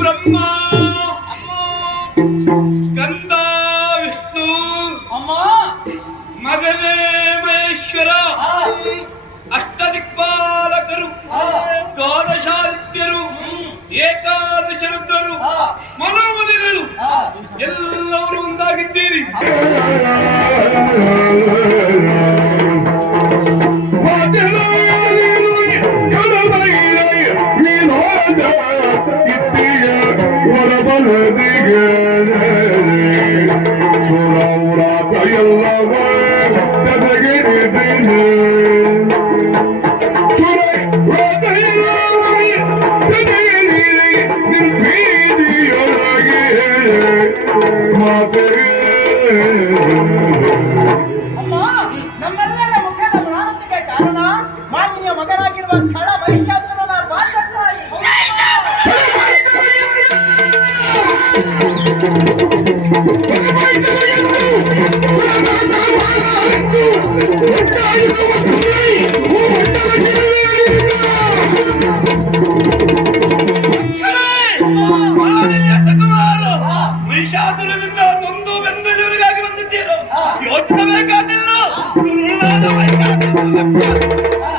ಬ್ರಹ್ಮ ಸ್ಕಂದ ವಿಷ್ಣು ಮಗನೇ ಮಹೇಶ್ವರ ಅಷ್ಟದಿಕ್ಪಾಲಕರು ದ್ವಾದಶಾದಿತ್ಯರು ಏಕಾದಶ ರುದ್ರರು ಮನೋಮನಿಗಳು ಎಲ್ಲರೂ ಒಂದಾಗಿದ್ದೀರಿ. ನಮ್ಮೆಲ್ಲರ ಮುಖದ ಪ್ರಾಣತೆಗೆ ಕಾರಣ ಮಾಲಿನ್ಯ ಮಗನಾಗಿರುವ ಛಳ ಮಹಿಷಾಸುರನ ಬಾಚತ್ತಾಯಿ. ಮಹಿಷಾಸುರನಿಂದ ನೊಂದು ಬೆಂಬಲಿವರಿಗಾಗಿ ಬಂದಿದ್ದೀರೋ ಯೋಚಿಸಬೇಕಾದಿಲ್ಲ.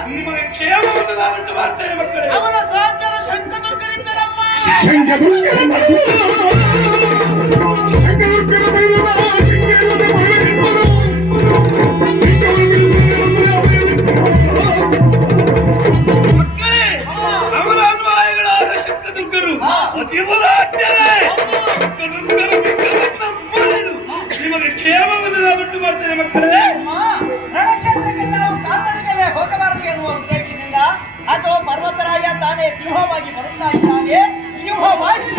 ನಿಮಗೆ ಕ್ಷೇಮವನ್ನು ನಾನುಂಟು ಮಾಡ್ತೇನೆ ಮಕ್ಕಳೇ. ಅವನ ಸಹಚರ ಶಂಕದುರ್ಗರಿದ್ದರಮ್ಮ. ಮಕ್ಕಳೇ, ಅವರ ಅನ್ವಾಯಿಗಳಾದ ಶಂಕದುರ್ಗರು ಅತಿಬಲಾಢ್ಯರೇ. ಶಂಕದುರ್ಗರು ವಿಕ್ರಮನ್ನ ಮುರಿದು ನಿಮಗೆ ಕ್ಷೇಮವನ್ನು ನಾನುಂಟು ಮಾಡ್ತೇನೆ ಮಕ್ಕಳೇ. ರಣಕ್ಷೇತ್ರಕ್ಕೆ ನಾವು ಕಾಲ್ನಡಿಗೆಯಲ್ಲೇ ಹೋಗಬಾರದು ಎನ್ನುವ ಉದ್ದೇಶದಿಂದ ಅಥವಾ ಪರ್ವತರಾಯ ತಾನೇ ಸಿಂಹವಾಗಿ ಬರುತ್ತಾ ಇದ್ದಾನೆ. ಸಿಂಹವಾಗಿ